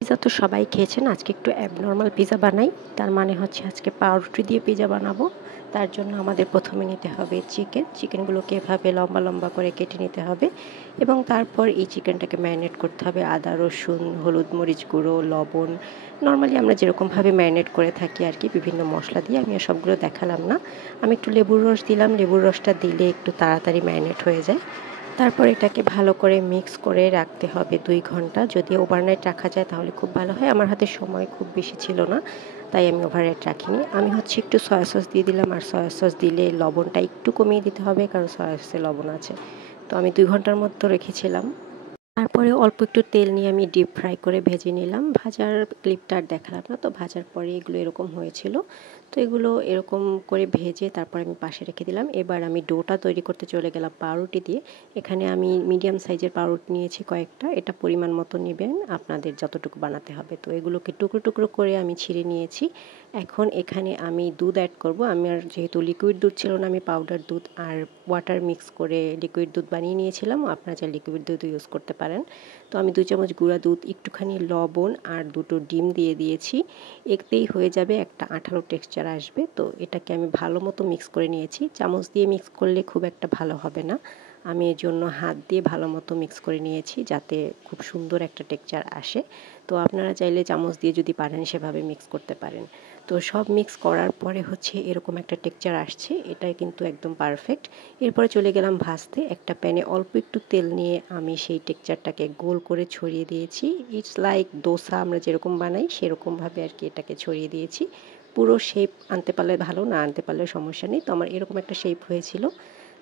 Pizza তো সবাই খেয়েছেন। আজকে একটু অ্যাবনরমাল পিজা বানাই। তার মানে হচ্ছে আজকে পাউরুটি দিয়ে পিজা বানাবো। তার জন্য আমাদের প্রথমে নিতে হবে চিকেন। চিকেনগুলোকে এভাবে লম্বা, লম্বা করে কেটে নিতে হবে এবং তারপর এই চিকেনটাকে ম্যারিনেট করতে হবে আদা, রসুন, হলুদ, মরিচ গুঁড়ো, লবণ। নরমালি আমরা যেরকমভাবে ম্যারিনেট করে থাকি আরকি বিভিন্ন মসলা দিয়ে। আমি আর সবগুলো দেখালাম না। আমি একটু লেবুর রস দিলাম। লেবুর রসটা দিলে একটু তাড়াতাড়ি ম্যারিনেট হয়ে যায়। তারপর এটাকে ভালো করে মিক্স করে রাখতে হবে ২ ঘন্টা। যদি ওভারনাইট রাখা যায় তাহলে খুব ভালো হয়। আমার হাতে সময় খুব বেশি ছিল না, তাই আমি ওভারনাইট রাখিনি। আমি হচ্ছে একটু সয়া সস দিয়ে দিলাম, আর সয়া সস দিলে লবণটা একটু কমিয়ে দিতে হবে কারণ সয়া সসে লবণ আছে। তো আমি ২ ঘন্টার মতো রেখেছিলাম। তারপরে অল্প একটু তেল নিয়ে আমি ডিপ ফ্রাই করে ভেজে নিলাম। ভাজার ক্লিপটা আর দেখালাম না। তো ভাজার পরে এগুলো এরকম হয়েছিল। তো এগুলো এরকম করে ভেজে তারপর আমি পাশে রেখে দিলাম। এবার আমি ডোটা তৈরি করতে চলে গেলাম পাউরুটি দিয়ে। এখানে আমি মিডিয়াম সাইজের পাউরুটি নিয়েছি কয়েকটা। এটা পরিমাণ মতো নিবেন, আপনাদের যতটুকু বানাতে হবে। তো এগুলোকে টুকরো, টুকরো করে আমি ছিঁড়ে নিয়েছি। এখন এখানে আমি দুধ অ্যাড করব। আমার যেহেতু লিকুইড দুধ ছিল না, আমি পাউডার দুধ আর ওয়াটার মিক্স করে লিকুইড দুধ বানিয়ে নিয়েছিলাম। আপনারা চাইলে লিকুইড দুধও ইউজ করতে পারেন। তো আমি ২ চামচ গুঁড়া দুধ, একটুখানি লবণ আর ২টো ডিম দিয়ে দিয়েছি। এতেই হয়ে যাবে, একটা আঠালো টেক্সচার আসবে। তো এটাকে আমি ভালো মতো মিক্স করে নিয়েছি। চামচ দিয়ে মিক্স করলে খুব একটা ভালো হবে না। আমি এজন্য হাত দিয়ে ভালো মতো মিক্স করে নিয়েছি যাতে খুব সুন্দর একটা টেক্সচার আসে। তো আপনারা চাইলে চামচ দিয়ে যদি পারেন সেভাবে মিক্স করতে পারেন। তো সব মিক্স করার পরে হচ্ছে এরকম একটা টেক্সচার আসছে। এটাই কিন্তু একদম পারফেক্ট। এরপরে চলে গেলাম ভাজতে। একটা প্যানে অল্প একটু তেল নিয়ে আমি সেই টেক্সচারটাকে গোল করে ছড়িয়ে দিয়েছি। ইটস লাইক দোসা আমরা যেরকম বানাই সেরকমভাবে আরকি এটাকে ছড়িয়ে দিয়েছি। পুরো শেপ আনতে পারলে ভালো, না আনতে পারলেও সমস্যা নেই। তো আমার এরকম একটা শেপ হয়েছিল।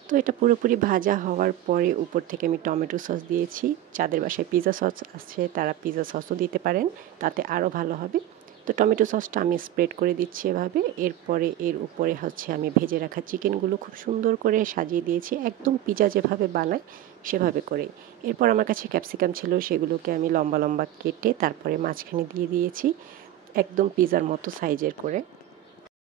তো এটা পুরোপুরি ভাজা হওয়ার পরে উপর থেকে আমি টমেটো সস দিয়েছি। যাদের বাসায় পিৎজা সস আছে তারা পিৎজা সসও দিতে পারেন, তাতে আরও ভালো হবে। তো টমেটো সসটা আমি স্প্রেড করে দিচ্ছি এভাবে। এরপরে এর উপরে হচ্ছে আমি ভেজে রাখা চিকেনগুলো খুব সুন্দর করে সাজিয়ে দিয়েছি, একদম পিৎজা যেভাবে বানায় সেভাবে করেই। এরপর আমার কাছে ক্যাপসিকাম ছিল, সেগুলোকে আমি লম্বা, লম্বা কেটে তারপরে মাঝখানে দিয়ে দিয়েছি একদম পিৎজার মতো সাইজের করে।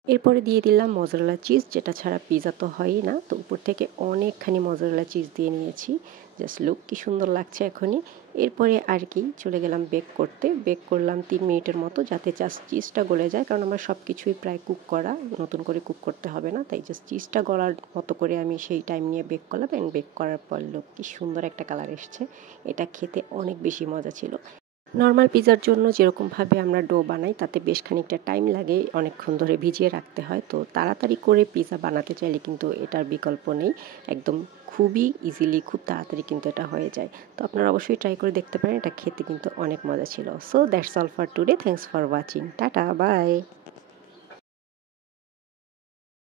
এরপরে দিয়ে দিলাম মজারেলা চিজ, যেটা ছাড়া পিৎজা তো হয়ই না। তো উপর থেকে অনেকখানি মজারেলা চিজ দিয়ে নিয়েছি। জাস্ট লুক কি সুন্দর লাগছে এখনই। এরপরে আর কি চলে গেলাম বেক করতে। বেক করলাম ৩ মিনিটের মতো যাতে জাস্ট চিজটা গলে যায়, কারণ আমার সব কিছুই প্রায় কুক করা, নতুন করে কুক করতে হবে না। তাই জাস্ট চিজটা গলার মতো করে আমি সেই টাইম নিয়ে বেক করলাম, অ্যান্ড বেক করার পর লুক কি সুন্দর একটা কালার এসছে। এটা খেতে অনেক বেশি মজা ছিল। নরমাল পিৎজার জন্য যেরকমভাবে আমরা ডো বানাই তাতে বেশ খানিকটা টাইম লাগে, অনেকক্ষণ ধরে ভিজিয়ে রাখতে হয়। তো তাড়াতাড়ি করে পিৎজা বানাতে চাইলে কিন্তু এটার বিকল্প নেই। একদম খুবই ইজিলি, খুব তাড়াতাড়ি কিন্তু এটা হয়ে যায়। তো আপনারা অবশ্যই ট্রাই করে দেখতে পারেন। এটা খেতে কিন্তু অনেক মজা ছিল। So that's all for today. Thanks for watching. Tata, by.